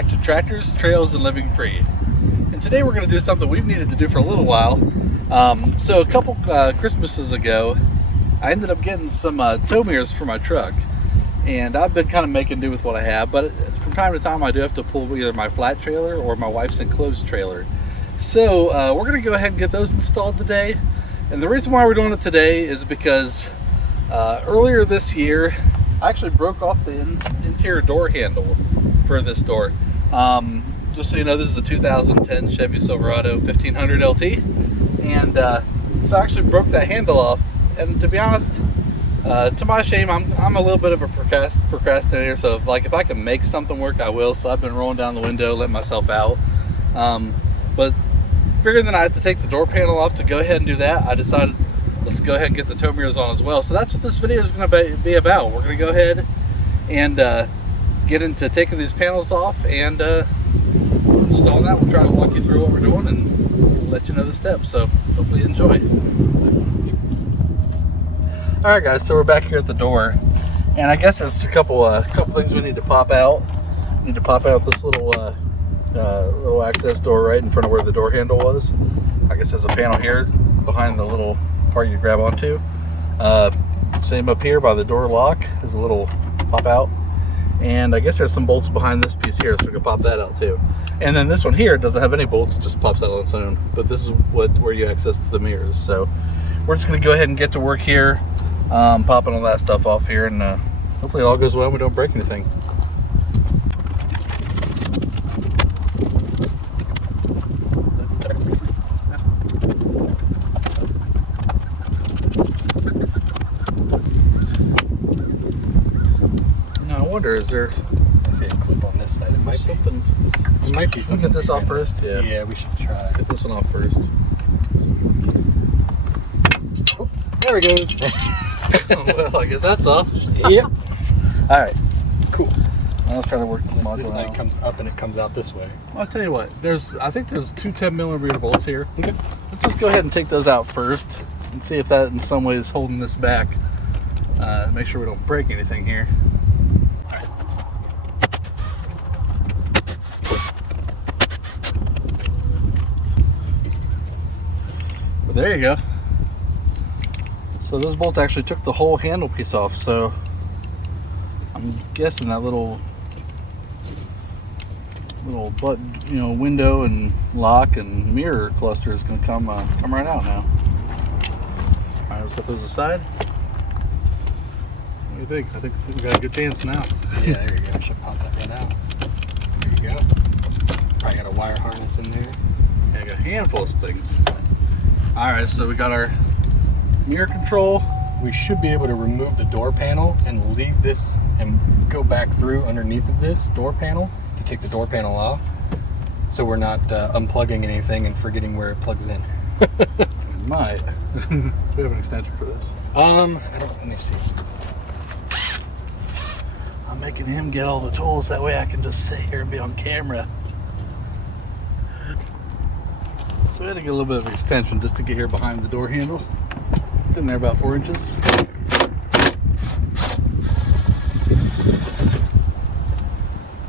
back to Tractors, Trails, and Living Free. And today we're going to do something we've needed to do for a little while. So a couple Christmases ago, I ended up getting some tow mirrors for my truck. And I've been kind of making do with what I have, but from time to time I do have to pull either my flat trailer or my wife's enclosed trailer. So we're going to go ahead and get those installed today. And the reason why we're doing it today is because earlier this year, I actually broke off the interior door handle for this door. Just so you know, this is a 2010 Chevy Silverado 1500 LT. And so I actually broke that handle off. And to be honest, to my shame, I'm a little bit of a procrastinator. So if I can make something work, I will. So I've been rolling down the window, letting myself out. But figuring that I have to take the door panel off to go ahead and do that, I decided let's go ahead and get the tow mirrors on as well. So that's what this video is going to be about. We're going to go ahead and get into taking these panels off and installing that. We'll try to walk you through what we're doing and let you know the steps. So hopefully you enjoy. All right, guys. So we're back here at the door, and I guess there's a couple things we need to pop out. We need to pop out this little access door right in front of where the door handle was. I guess there's a panel here behind the little part you grab onto. Same up here by the door lock. There's a little pop out, and I guess there's some bolts behind this piece here, so we can pop that out too. And then this one here doesn't have any bolts; it just pops out on its own. But this is where you access the mirrors. So we're just going to go ahead and get to work here, popping all that stuff off here, and hopefully it all goes well and we don't break anything. Is there? I see a clip on this side. It might something. It might be something. Get this off first. Yeah. Yeah, we should try. Let's get this one off first. Oh, there it goes. Well, I guess that's off. Yep. All right. Cool. Let's try to work this module This side out. comes up and it comes out this way. Well, I'll tell you what. I think there's two 10mm bolts here. Okay. Let's just go ahead and take those out first and see if that in some way is holding this back. Make sure we don't break anything here. But there you go. So those bolts actually took the whole handle piece off. So I'm guessing that little button, window and lock and mirror cluster is going to come right out now. All right, let's set those aside. What do you think? I think we got a good chance now. Yeah, there you go. I should pop that right out. There you go. Probably got a wire harness in there. Yeah, I got a handful of things. All right, so we got our mirror control. We should be able to remove the door panel and leave this and go back through underneath of this door panel to take the door panel off, so we're not unplugging anything and forgetting where it plugs in. We might. Do we have an extension for this? Let me see. I'm making him get all the tools, that way I can just sit here and be on camera. So we had to get a little bit of extension just to get here behind the door handle. It's in there about 4 inches.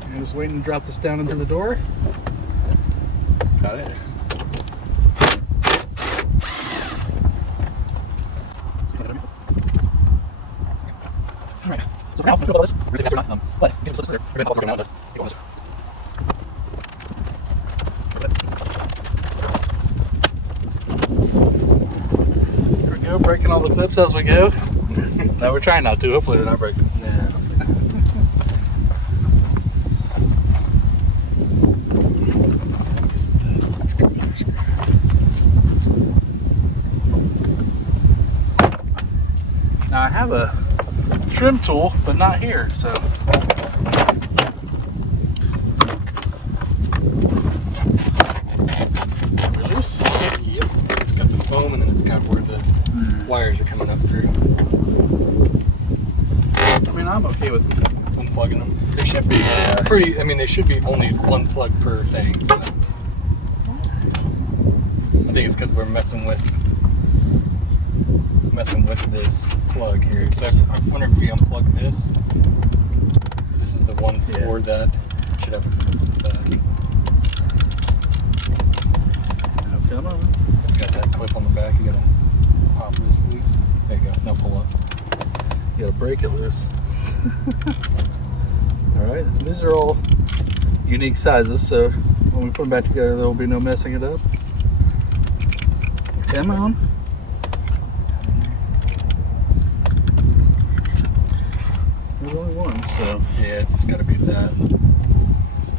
And just waiting to drop this down into the door. Got it. Alright, so now, we're going to this. We're going to after but give us there. We're going to now. You want this. There we go, breaking all the clips as we go. No, we're trying not to. Hopefully they're not breaking. Yeah. Now I have a trim tool, but not here, so. Loose? Yep. It's got the foam and then it's got where the wires are coming up through. I mean, I'm okay with unplugging them. They should be they should be only one plug per thing. So. I think it's because we're messing with this plug here. So I wonder if we unplug this. This is the one for that. Should have Come on. It's got that clip on the back. You gotta pop this loose. There you go. Now pull up. You gotta break it loose. Alright, these are all unique sizes, so when we put them back together, there will be no messing it up. Come on. There's only one, so Yeah, it's just gotta be that. let's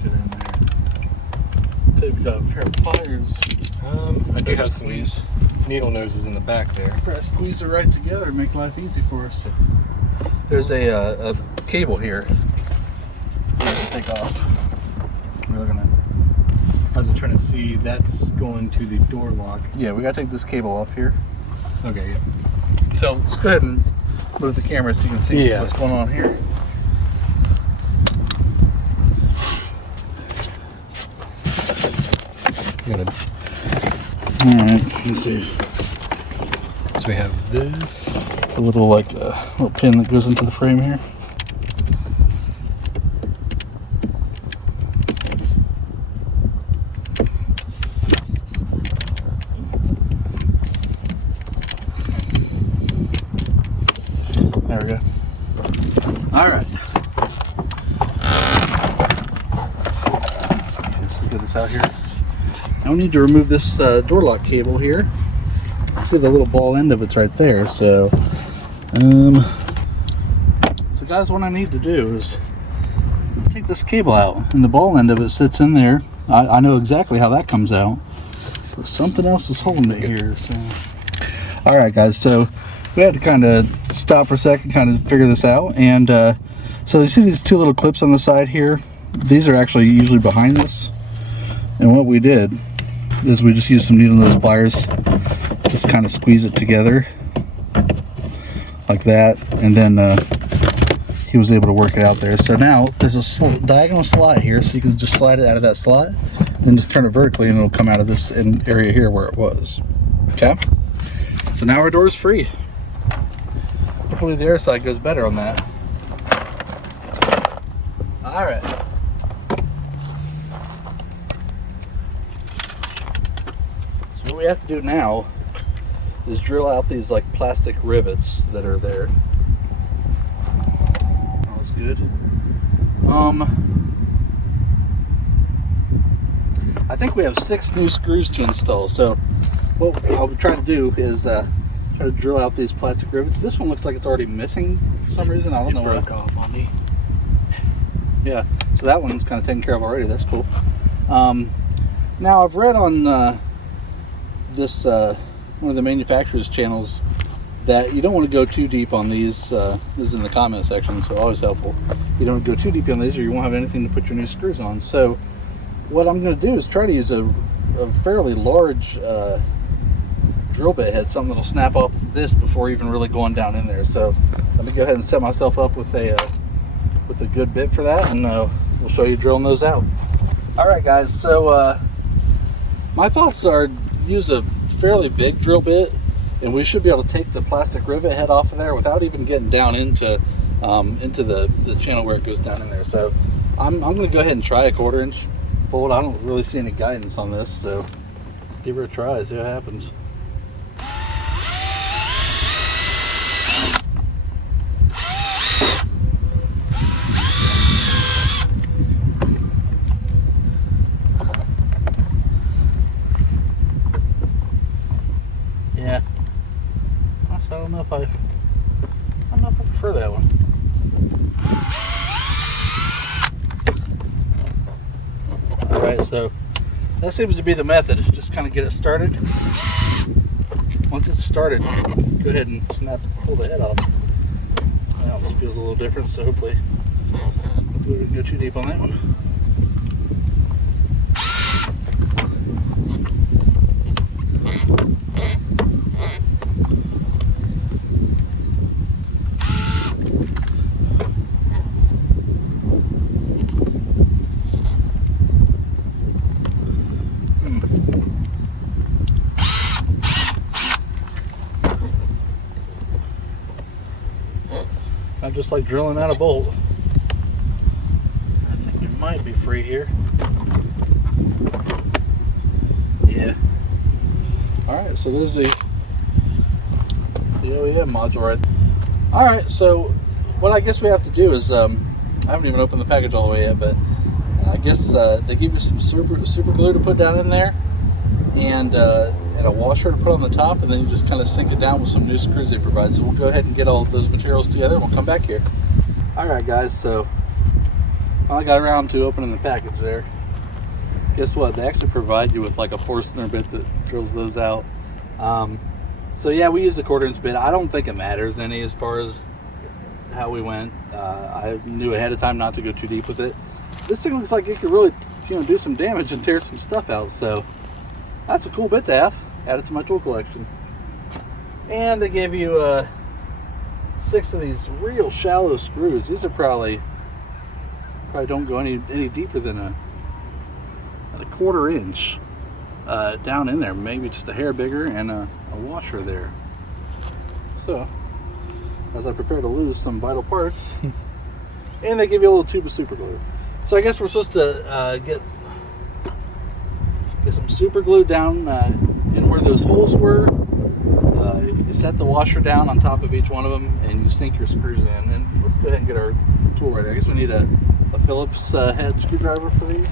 get in there. Take a pair of pliers. I do have some squeeze. needle noses in the back there. Press squeeze it right together and make life easy for us. There's a cable here we have to take off. We're gonna. I was trying to see, that's going to the door lock. Yeah, we gotta take this cable off here. Okay, yeah. So let's go ahead and move the camera so you can see Yes. what's going on here. You gotta, Alright, let's see. so we have this. A little little pin that goes into the frame here. There we go. All right. Let's get this out here. Now we need to remove this door lock cable here. See the little ball end of it's right there. So guys, what I need to do is take this cable out, and the ball end of it sits in there. I know exactly how that comes out, but something else is holding it here. So. All right, guys. So we had to kind of stop for a second, kind of figure this out. And so you see these two little clips on the side here? These are actually usually behind this. And what we did is we just used some needle nose pliers, just kind of squeeze it together like that, and then he was able to work it out there. So now there's a diagonal slot here, so you can just slide it out of that slot, and then just turn it vertically, and it'll come out of this area here where it was. Okay. So now our door is free. Hopefully the air side goes better on that. All right. So what we have to do now is drill out these like plastic rivets that are there. That's good. I think we have 6 new screws to install. So what I'll be trying to do is try to drill out these plastic rivets. This one looks like it's already missing for some reason. I don't know why. It broke off on me. Yeah, so that one's kind of taken care of already. That's cool. Now I've read on this one of the manufacturer's channels that you don't want to go too deep on these. This is in the comment section, so always helpful. You don't go too deep on these, or you won't have anything to put your new screws on. So what I'm going to do is try to use a fairly large drill bit head, something that'll snap off this before even really going down in there. So let me go ahead and set myself up with a good bit for that, and we'll show you drilling those out. All right, guys. So my thoughts are use a fairly big drill bit, and we should be able to take the plastic rivet head off of there without even getting down into the channel where it goes down in there. So I'm going to go ahead and try a 1/4 inch bolt. I don't really see any guidance on this, so give her a try, see what happens. Yeah, I don't know if I prefer that one. All right, so that seems to be the method. Just kind of get it started. Once it's started, go ahead and pull the head off. That one feels a little different, so hopefully we didn't go too deep on that one. Not just like drilling out a bolt. I think we might be free here. Yeah. Alright, so there's the OEM module right there. Alright, so what I guess we have to do is, I haven't even opened the package all the way yet, but I guess they give you some super glue to put down in there, and a washer to put on the top, and then you just kind of sink it down with some new screws they provide. So we'll go ahead and get all of those materials together, and we'll come back here. Alright guys, so I got around to opening the package there. Guess what? They actually provide you with like a Forstner bit that drills those out. So yeah, we used a 1/4" bit. I don't think it matters any as far as how we went. I knew ahead of time not to go too deep with it. This thing looks like it could really, do some damage and tear some stuff out. So that's a cool bit to have. Add it to my tool collection. And they give you 6 of these real shallow screws. These are probably don't go any deeper than a 1/4 inch down in there, maybe just a hair bigger, and a washer there. So as I prepare to lose some vital parts, and they give you a little tube of super glue. So I guess we're supposed to get some super glue down in where those holes were. You set the washer down on top of each one of them, and you sink your screws in. And let's go ahead and get our tool ready. I guess we need a Phillips head screwdriver for these.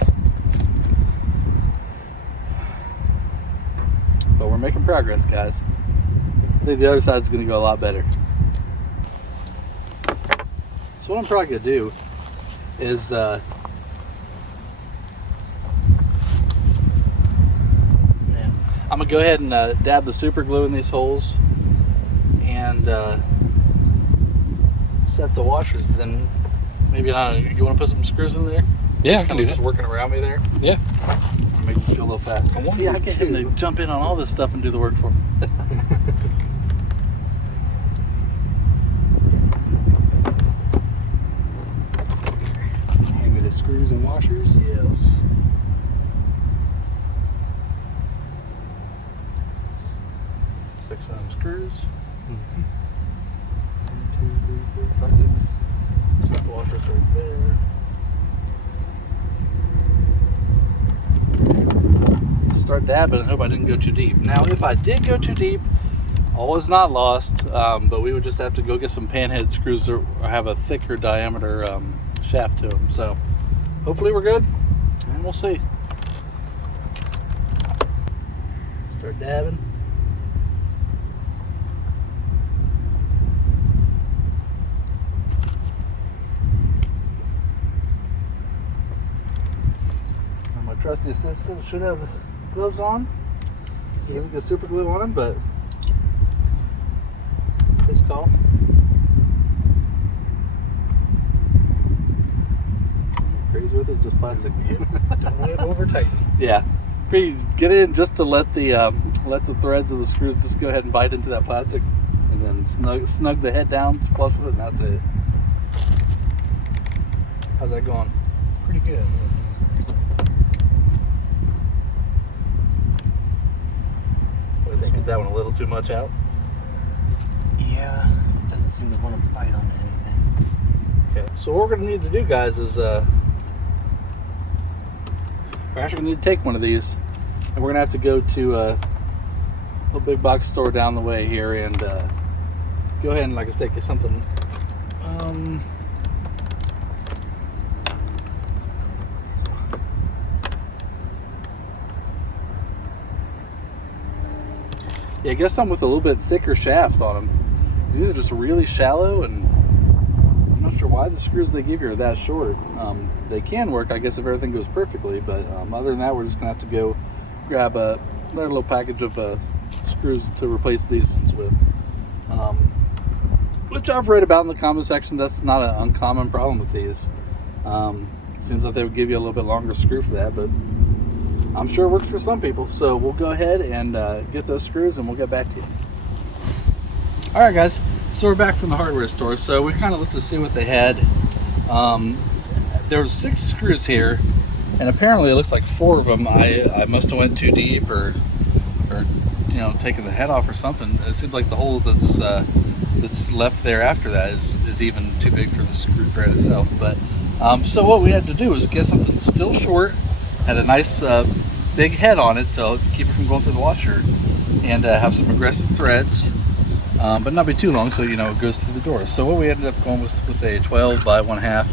But we're making progress, guys. I think the other side is going to go a lot better. So what I'm probably going to do is I'm going to go ahead and dab the super glue in these holes and set the washers. Then maybe, I don't know, you want to put some screws in there? Yeah, I can do that. Just working around me there? Yeah. Make this go a little faster. See, I get him to jump in on all this stuff and do the work for me. Hang me the screws and washers. Yes. Six of them screws. 1, 2, 3, 4, 5, 6. Set the washers right there. Start dabbing and hope I didn't go too deep. Now, if I did go too deep, all is not lost, but we would just have to go get some panhead screws that have a thicker diameter shaft to them. So hopefully we're good, and we'll see. Start dabbing. My trusty assistant should have gloves on. He doesn't get super glue on him, but his call. Crazy with it, just plastic. Don't want it over tight. Yeah, get in just to let the threads of the screws just go ahead and bite into that plastic, and then snug the head down, flush with it, and that's it. How's that going? Pretty good. What do you think? Is that one a little too much out? Yeah, doesn't seem to want to bite on anything. Okay, so what we're going to need to do, guys, is we're actually going to need to take one of these, and we're going to have to go to a little big box store down the way here and go ahead and, like I said, get something. Yeah, get something with a little bit thicker shaft on them. These are just really shallow, and I'm not sure why the screws they give you are that short. They can work, I guess, if everything goes perfectly, but other than that, we're just going to have to go grab another little package of screws to replace these ones with. Which I've read about in the comment section. That's not an uncommon problem with these. Seems like they would give you a little bit longer screw for that, but I'm sure it works for some people. So we'll go ahead and get those screws, and we'll get back to you. Alright guys, so we're back from the hardware store. So we kind of looked to see what they had. There were 6 screws here, and apparently it looks like 4 of them I must have went too deep, or taken the head off or something. It seems like the hole that's left there after that is even too big for the screw thread itself. But so what we had to do was get something still short, had a nice big head on it to keep it from going through the washer, and have some aggressive threads, but not be too long, so you know it goes through the door. So what we ended up going with a 12 by 1/2.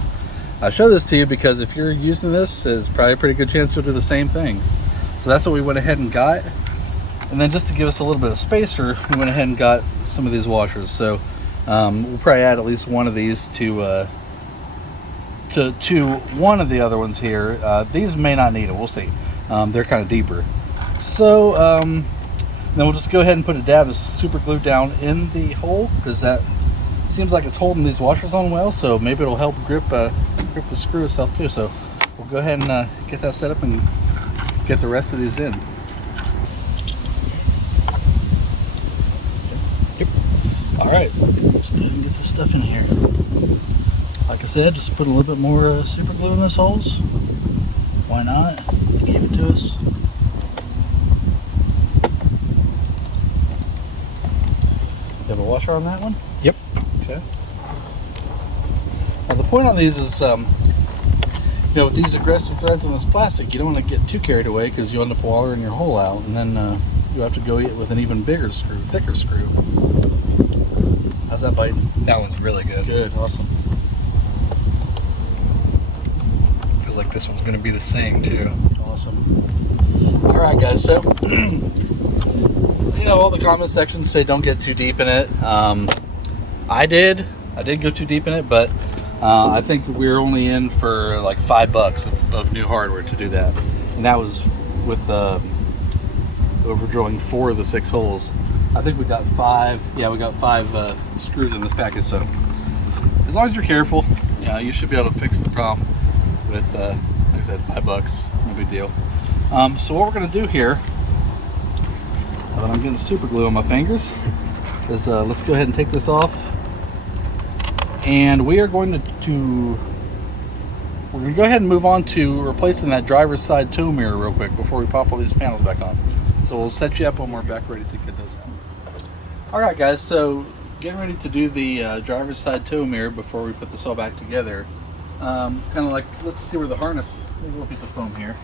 I show this to you because if you're using this, there's probably a pretty good chance you'll do the same thing. So that's what we went ahead and got. And then just to give us a little bit of spacer, we went ahead and got some of these washers. So we'll probably add at least one of these to one of the other ones here. These may not need it, we'll see. They're kind of deeper. So then we'll just go ahead and put a dab of super glue down in the hole, because that seems like it's holding these washers on well, so maybe it'll help grip the screw itself too. So we'll go ahead and get that set up and get the rest of these in. Yep. All right, let's go ahead and get this stuff in here. Like I said, just put a little bit more super glue in those holes. Why not? They gave it to us. You have a washer on that one? Yep. Okay. Now the point on these is, you know, with these aggressive threads on this plastic, you don't want to get too carried away because you end up watering your hole out, and then you have to go with an even bigger screw, thicker screw. How's that biting? That one's really good. Good, awesome. Feels like this one's going to be the same too. Awesome. All right, guys. So, you know, all the comment sections say don't get too deep in it. I did go too deep in it, but I think we were only in for like $5 of new hardware to do that, and that was with over drilling 4 of the 6 holes. I think we got 5. Yeah, we got 5 screws in this package. So as long as you're careful, you should be able to fix the problem with, like I said, $5. No big deal. So what we're gonna do here, now that I'm getting super glue on my fingers, is let's go ahead and take this off, and we are going to go ahead and move on to replacing that driver's side tow mirror real quick before we pop all these panels back on. So we'll set you up when we're back ready to get those out. All right, guys. So getting ready to do the driver's side tow mirror before we put this all back together. Kind of like, let's see where the harness. There's a little piece of foam here.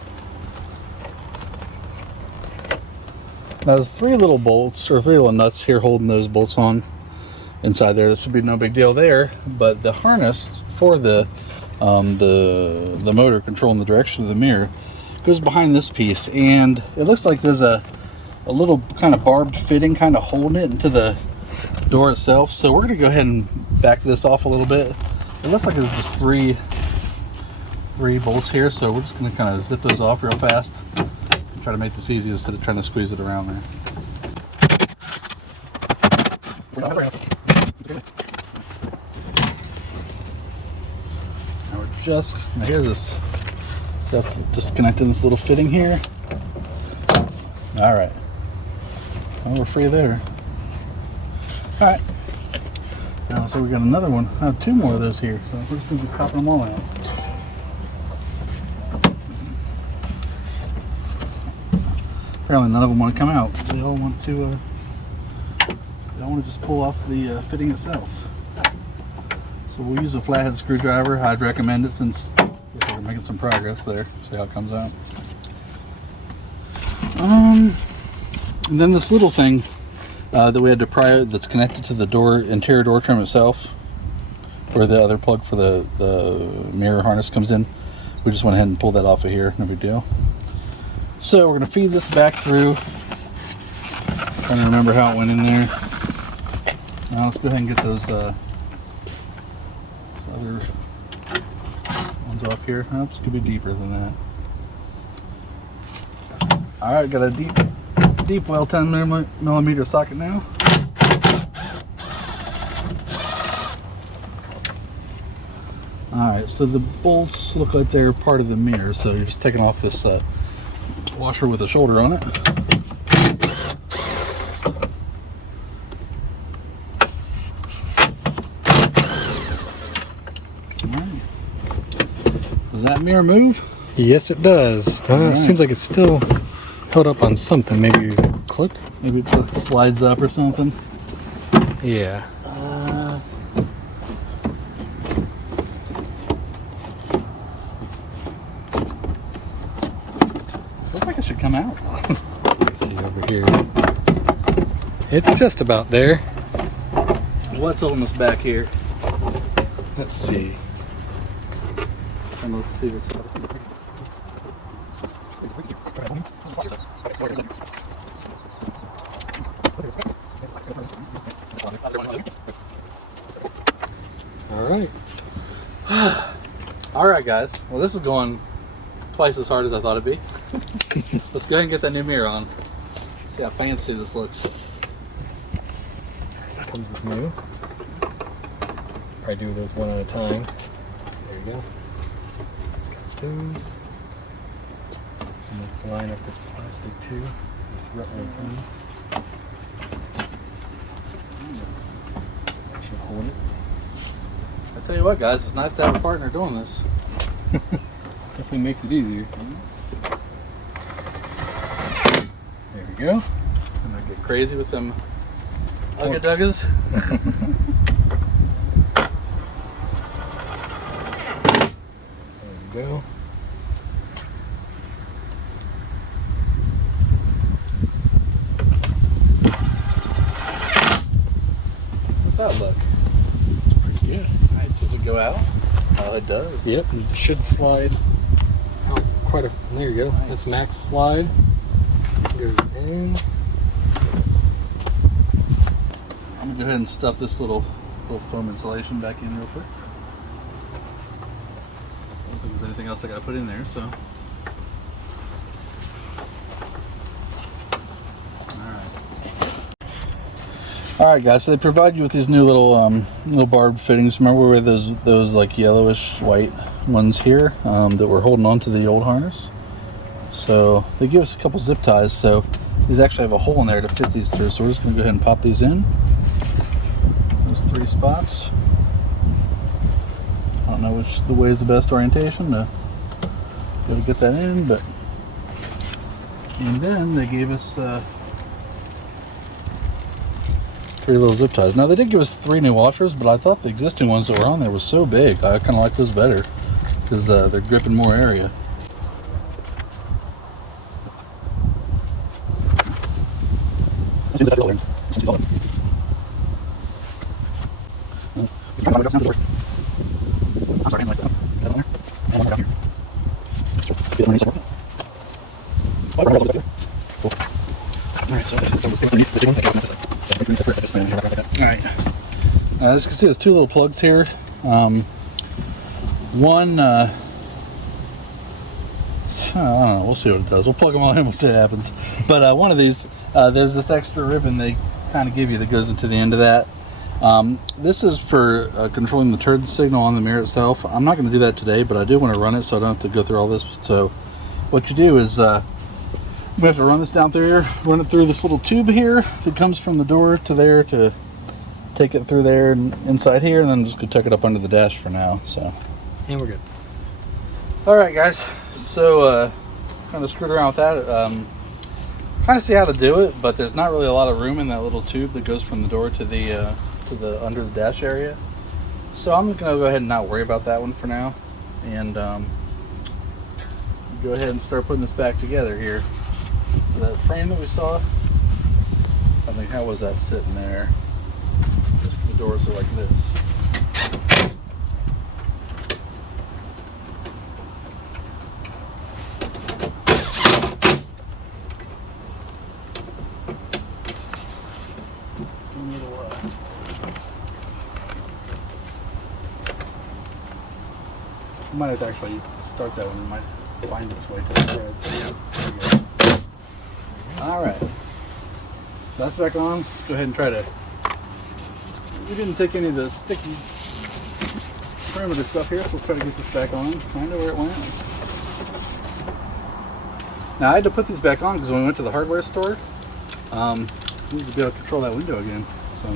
Now there's 3 little bolts, or 3 little nuts here holding those bolts on inside there. That should be no big deal there. But the harness for the motor controlling the direction of the mirror goes behind this piece, and it looks like there's a little kind of barbed fitting kind of holding it into the door itself. So we're going to go ahead and back this off a little bit. It looks like there's just three bolts here, so we're just going to kind of zip those off real fast. Try to make this easy instead of trying to squeeze it around there. Now here's this. That's just connecting this little fitting here. All right. Well, we're free there. All right. Now, so we got another one. I have 2 more of those here, so we're just going to be popping them all out. Apparently none of them want to come out. They all want to just pull off the fitting itself. So we'll use a flathead screwdriver. I'd recommend it since we're making some progress there. See how it comes out. And then this little thing that we had to pry out that's connected to the interior door trim itself, where the other plug for the mirror harness comes in. We just went ahead and pulled that off of here. No big deal. So we're going to feed this back through. Trying to remember how it went in there. Now let's go ahead and get those other ones off here. Oops, could be deeper than that. All right, got a deep well 10 millimeter socket now. All right, so the bolts look like they're part of the mirror. So you're just taking off this washer with a shoulder on it. Does that mirror move? Yes, it does. It seems like it's still held up on something. Maybe a clip? Maybe it just slides up or something. Yeah. Looks like it should come out. Let's see over here. It's just about there. What's holding us back here? Let's see. Let's see what's All right. All right, guys. Well, this is going twice as hard as I thought it'd be. Let's go ahead and get that new mirror on. See how fancy this looks. Comes with new. Probably do those one at a time. There you go. Got those. And let's line up this plastic too. This rubber thing. Should hold it. I tell you what, guys, it's nice to have a partner doing this. Definitely makes it easier. There we go. And I get crazy with them ugga-duggas. There we go. How's that look? Pretty good. Nice. Does it go out? Oh, it does. Yep, it should slide out quite a. There you go. Nice. That's max slide. Goes in. I'm gonna go ahead and stuff this little foam insulation back in real quick. I don't think there's anything else I gotta put in there, so. Alright guys, so they provide you with these new little barb fittings. Remember where those like yellowish white ones here that were holding on to the old harness? So they give us a couple zip ties, so these actually have a hole in there to fit these through. So we're just gonna go ahead and pop these in. Those 3 spots. I don't know which the way is the best orientation to be able to get that in, but and then they gave us 3 little zip ties. Now they did give us 3 new washers, but I thought the existing ones that were on there were so big. I kind of like this better because they're gripping more area. Alright, as you can see, there's 2 little plugs here. One, I don't know, we'll see what it does. We'll plug them all in, we'll see what happens. But one of these, there's this extra ribbon they kind of give you that goes into the end of that. This is for controlling the turn signal on the mirror itself. I'm not going to do that today, but I do want to run it so I don't have to go through all this. So what you do is we have to run this down through here, run it through this little tube here that comes from the door to there to take it through there and inside here, and then just go tuck it up under the dash for now. So, And we're good. all right, guys. So kind of screwed around with that. Kind of see how to do it, but there's not really a lot of room in that little tube that goes from the door to the under the dash area. So I'm just gonna go ahead and not worry about that one for now, and go ahead and start putting this back together here. So that frame that we saw, I think, how was that sitting there? Just the doors are like this. Some little, I might have to actually start that one. It might find its way to the thread. Alright. That's back on. Let's go ahead and try to. We didn't take any of the sticky perimeter stuff here, so let's try to get this back on. Find out where it went. Now I had to put these back on because when we went to the hardware store, we need to be able to control that window again. So,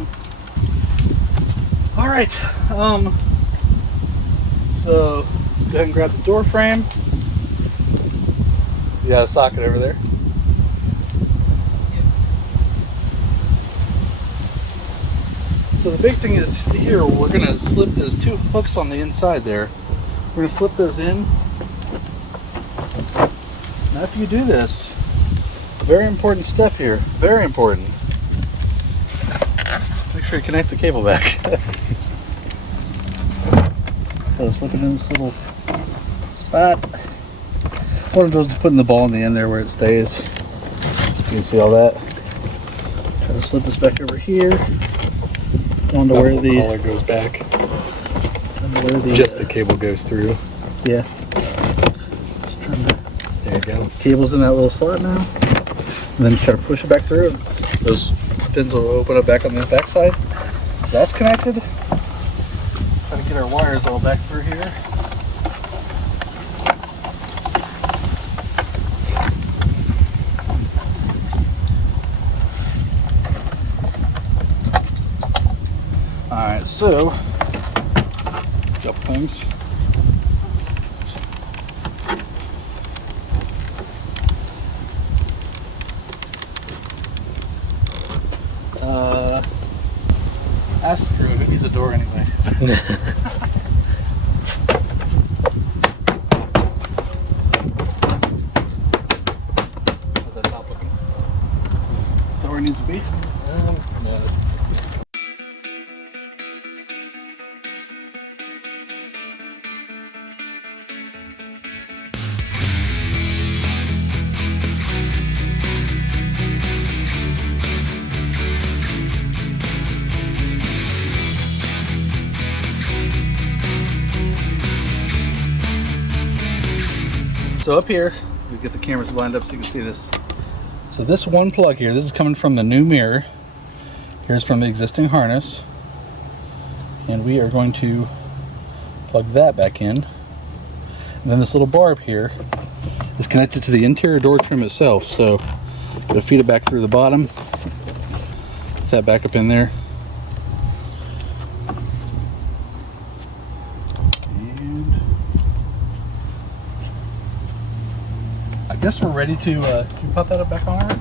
all right. So go ahead and grab the door frame. You got a socket over there. So the big thing is here, we're going to slip those 2 hooks on the inside there. We're going to slip those in. Now if you do this, Very important step here. Very important. Make sure you connect the cable back. So slipping in this little spot. What I'm doing is putting the ball in the end there where it stays. You can see all that. Try to slip this back over here. Down to where the collar goes back. Where the, just the cable goes through. Yeah. There you go. Cable's in that little slot now. And then try to push it back through. Those fins will open up back on the back side. That's connected. Try to get our wires all back through here. Alright, so a couple things. Ask Drew, who needs a door anyway? How's that top looking? Is that where it needs to be? No. So up here, we get the cameras lined up so you can see this. So this one plug here, this is coming from the new mirror. Here's from the existing harness. And we are going to plug that back in. And then this little barb here is connected to the interior door trim itself. So we'll feed it back through the bottom. Put that back up in there. I guess we're ready to, can you pop that up back on her?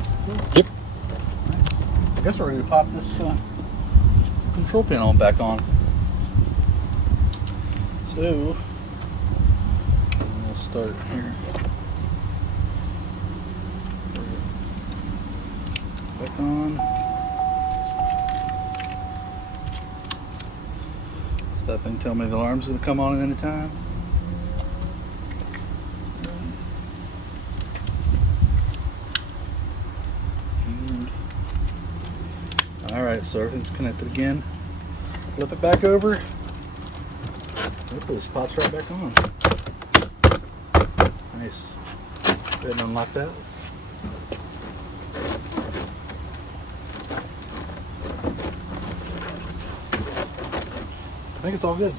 Yep. Nice. I guess we're ready to pop this control panel back on. So, we'll start here. Back on. Does that thing tell me the alarm's going to come on at any time? Alright, so everything's connected again. Flip it back over. Hopefully this pops right back on. Nice. Go ahead and unlock that. I think it's all good.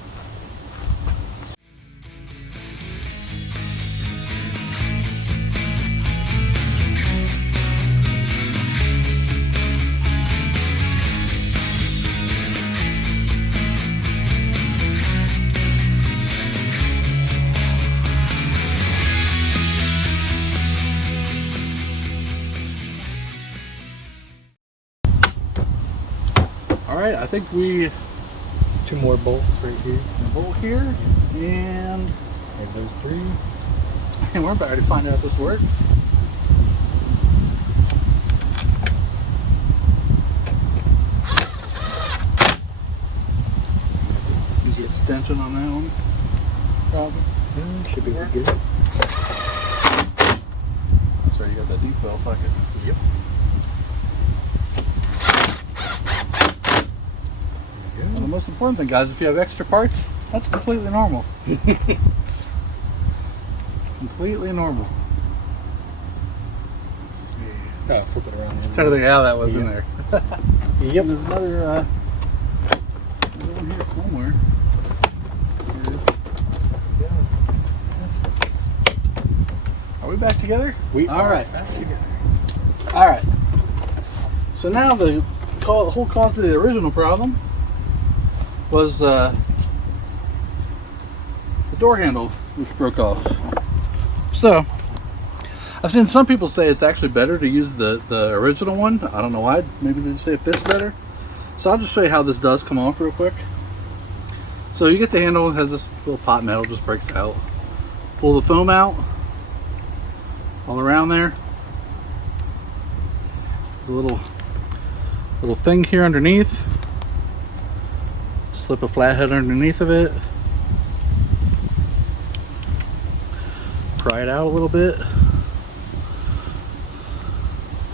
Alright, I think we... Two more bolts right here. A bolt here, and... There's those three. And we're about to find out if this works. Use your extension on that one. Probably. Should be good. That's right, you got that deep well socket. Yep. Well, the most important thing, guys, if you have extra parts, that's completely normal. Completely normal. Let's see. Oh, flip it around. Trying to think how that was in Yeah. there. Yep. There's another one here somewhere. Here it is. Are we back together? We All are right. back together. All right. So now the whole cause of the original problem was the door handle, which broke off. So I've seen some people say it's actually better to use the original one. I don't know why. Maybe they say it fits better. So I'll just show you how this does come off real quick. So you get the handle, it has this little pot metal, just breaks out. Pull the foam out all around there. There's a little thing here underneath. Slip a flathead underneath of it. Pry it out a little bit.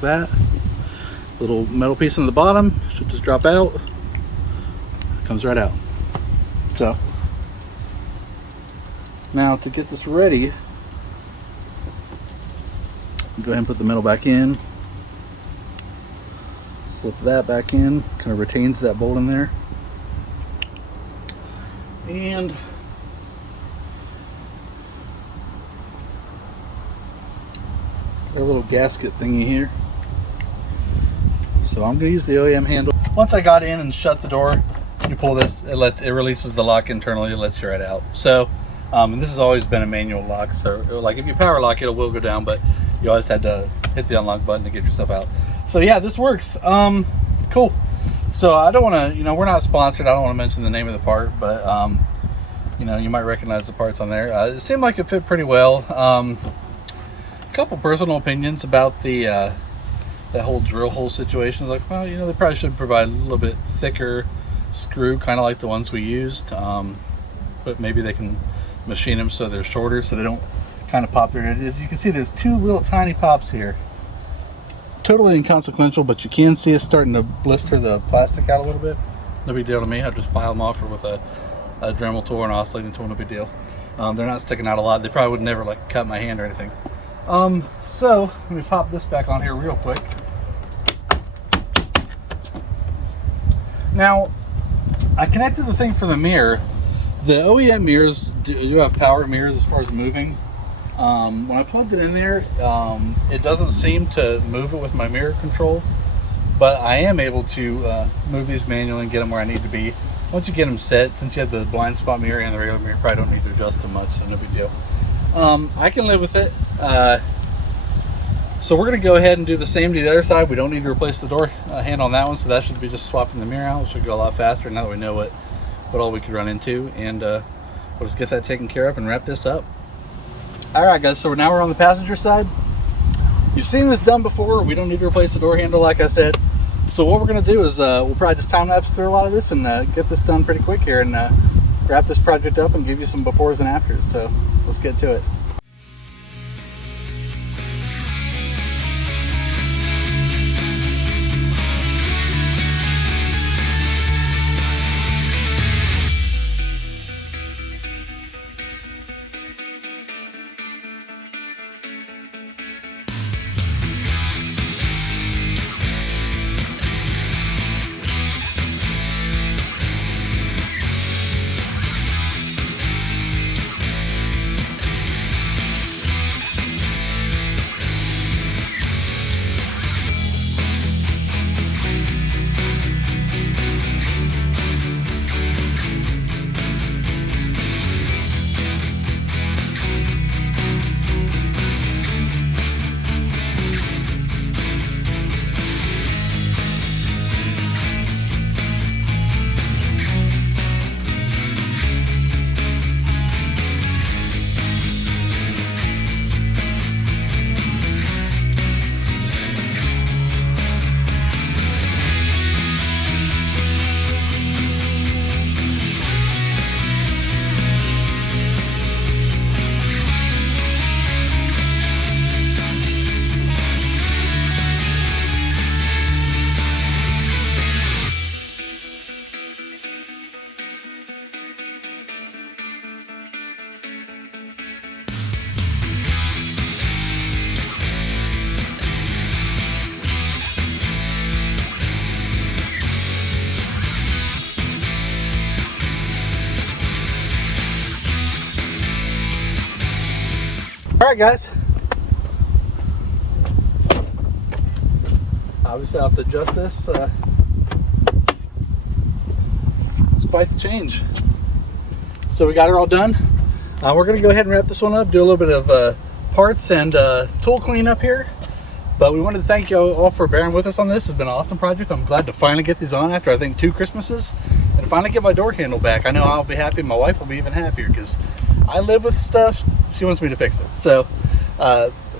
That little metal piece on the bottom should just drop out. It comes right out. So now to get this ready, go ahead and put the metal back in. Slip that back in, kind of retains that bolt in there. And a little gasket thingy here. So I'm going to use the OEM handle. Once I got in and shut the door, you pull this, it releases the lock internally, it lets you right out. So, and this has always been a manual lock. So, like if you power lock it, will go down, but you always had to hit the unlock button to get yourself out. So yeah, this works. Cool. So I don't want to, we're not sponsored. I don't want to mention the name of the part, but you might recognize the parts on there. It seemed like it fit pretty well. Couple personal opinions about the that whole drill hole situation. Like, well, they probably should provide a little bit thicker screw, kind of like the ones we used, but maybe they can machine them so they're shorter, so they don't kind of pop there. As you can see, there's two little tiny pops here. Totally inconsequential, but you can see it's starting to blister the plastic out a little bit. No big deal to me. I just file them off with a Dremel tool or an oscillating tool. No big deal. They're not sticking out a lot. They probably would never like cut my hand or anything. So let me pop this back on here real quick. Now, I connected the thing for the mirror. The OEM mirrors do have power mirrors as far as moving. When I plugged it in there, it doesn't seem to move it with my mirror control, but I am able to move these manually and get them where I need to be. Once you get them set, since you have the blind spot mirror and the regular mirror, you probably don't need to adjust them much, so no big deal. I can live with it. So we're going to go ahead and do the same to the other side. We don't need to replace the door handle on that one, so that should be just swapping the mirror out. It should go a lot faster now that we know what all we could run into, and we'll just get that taken care of and wrap this up. Alright guys, so now we're on the passenger side. You've seen this done before. We don't need to replace the door handle like I said. So what we're going to do is we'll probably just time lapse through a lot of this and get this done pretty quick here and wrap this project up and give you some befores and afters. So let's get to it. Alright guys, obviously I'll have to adjust this. It's quite the change. So we got it all done. We're going to go ahead and wrap this one up, do a little bit of parts and tool cleanup here. But we wanted to thank you all for bearing with us on this. It's been an awesome project. I'm glad to finally get these on after I think 2 Christmases and finally get my door handle back. I know I'll be happy. My wife will be even happier because I live with stuff. She wants me to fix it. So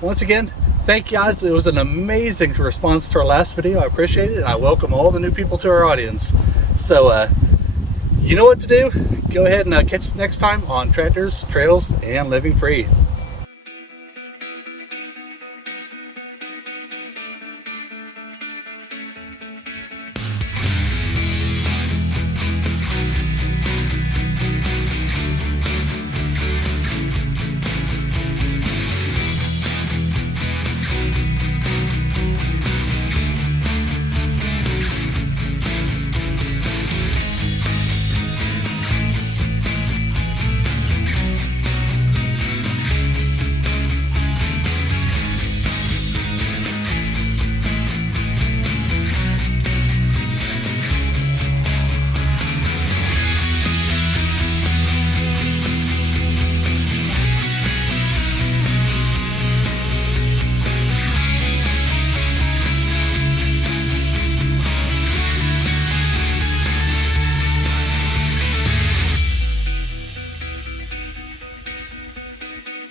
once again, Thank you guys. It was an amazing response to our last video. I appreciate it, and I welcome all the new people to our audience. So you know what to do. Go ahead and catch us next time on Tractors, Trails, and Living Free.